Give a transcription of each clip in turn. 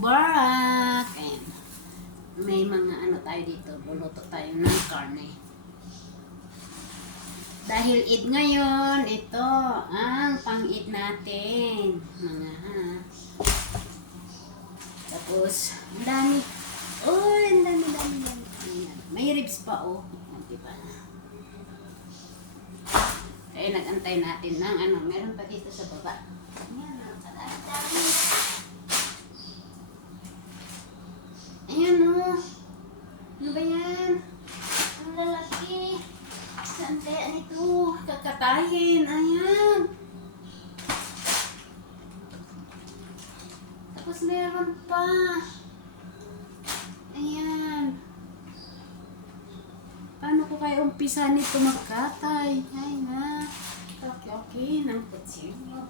Mubarak! Ayan. May mga ano tayo dito. Luluto tayo ng karne. Dahil Eid ngayon, ito ang pang-Eid natin. Mga ha. Tapos, ang dami. Oh, ang dami. Ayan. May ribs pa, oh. Diba? Kaya nag-antay natin ng ano. Meron pa dito sa baba. Ayan, dami. Ayan, oh. Ano ba yan? Ang lalaki. Saan kaya nito? Kakatahin. Ayan. Tapos meron pa. Ayan. Paano ko kaya umpisa nito magkatay? Ay na. Okay. Nang kutsilyo.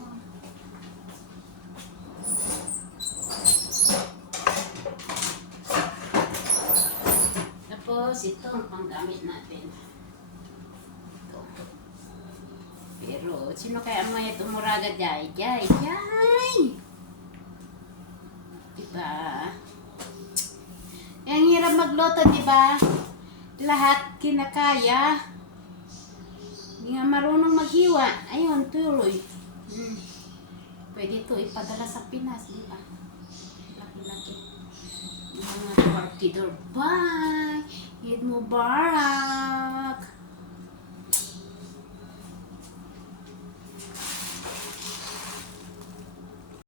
Tapos ito ang panggamit natin. Ito. Pero sino kaya may tumuraga jay? Diba? Ang hirap magluto, diba? Lahat kinakaya. Hindi nga marunong maghiwa. Ayun, tuloy. Pwede ito ipadala sa Pinas, diba? Laki-laki. Mga partidor. Bye! Eid Mubarak!